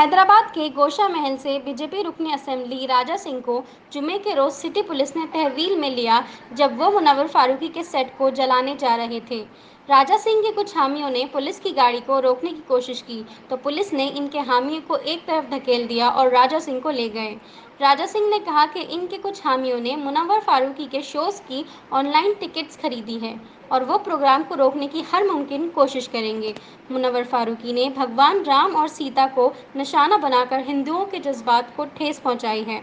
हैदराबाद के गोशा महल से BJP रुकनी assembly Raja Singh को जुमे के रोज सिटी पुलिस ने तहवील में लिया जब वो मुनव्वर फारूकी के सेट को जलाने जा रहे थे। राजा सिंह के कुछ हामियों ने पुलिस की गाड़ी को रोकने की कोशिश की तो पुलिस ने इनके हामियों को एक तरफ धकेल दिया और राजा सिंह को ले गए। राजा सिंह ने कहा कि इनके कुछ हामियों ने मुनव्वर फारूकी के शोज़ की ऑनलाइन टिकट्स खरीदी है और वो प्रोग्राम को रोकने की हर मुमकिन कोशिश करेंगे। मुनव्वर फारूकी ने भगवान राम और सीता को निशाना बनाकर हिंदुओं के जज्बात को ठेस पहुंचाई है।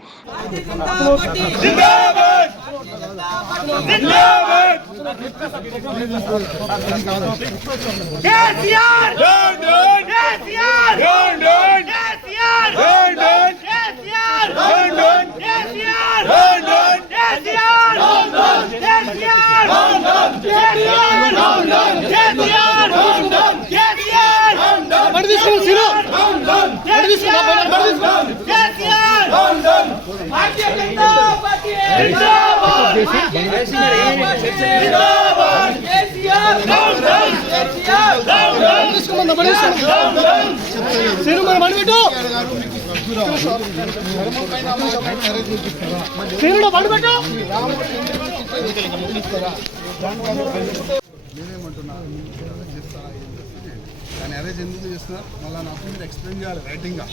దాన్ని అరేంజ్ ఎందుకు చేస్తున్నారు మళ్ళీ నాకు మీరు ఎక్స్ప్లెయిన్ చేయాలి రైటింగ్గా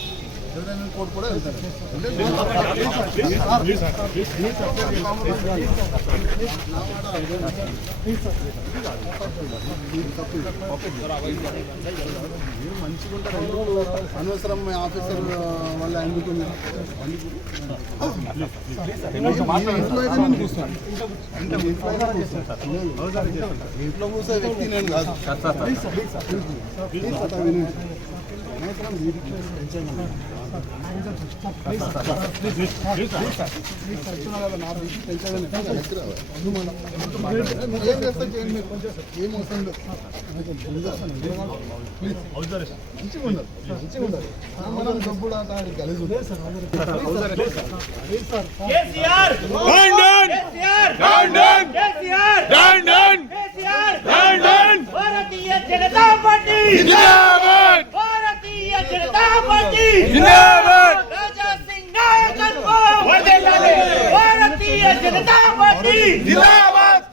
ఎవరైనా కోర్టు కూడా వెళ్తారు మీరు మంచిగా ఉంటారు అనవసరం ఆఫీసర్ వాళ్ళ అందుకుని ఇంట్లో అయితే నేను కూర్చున్నాను ఇంట్లో కూర్చే వ్యక్తి నేను కాదు राजा सिंह नायकत्व भारतीय जनता पार्टी जिंदाबाद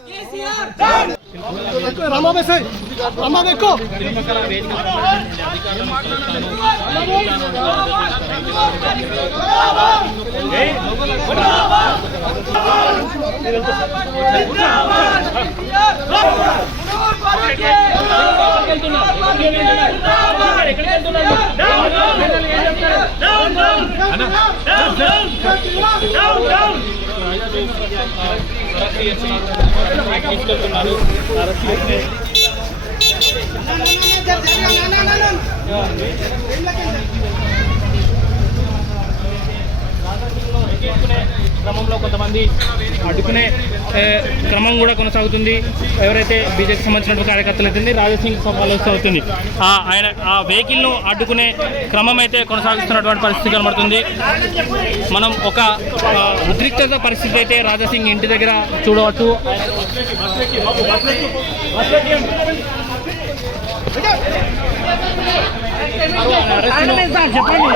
క్రమంలో కొంతమంది అడ్డుకునే క్రమం కూడా కొనసాగుతుంది. ఎవరైతే బీజేపీకి సంబంధించిన కార్యకర్తలు అయితే రాజాసింగ్ ఫాలో అవుతుంది ఆయన ఆ వెహికల్ను అడ్డుకునే క్రమం అయితే కొనసాగిస్తున్నటువంటి పరిస్థితి కనబడుతుంది. మనం ఒక ఉద్రిక్తత పరిస్థితి అయితే రాజాసింగ్ ఇంటి దగ్గర చూడవచ్చు. చెప్పండి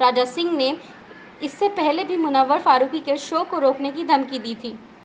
राजा सिंह ने इससे पहले भी मुनव्वर फारूकी के शो को रोकने की धमकी दी थी।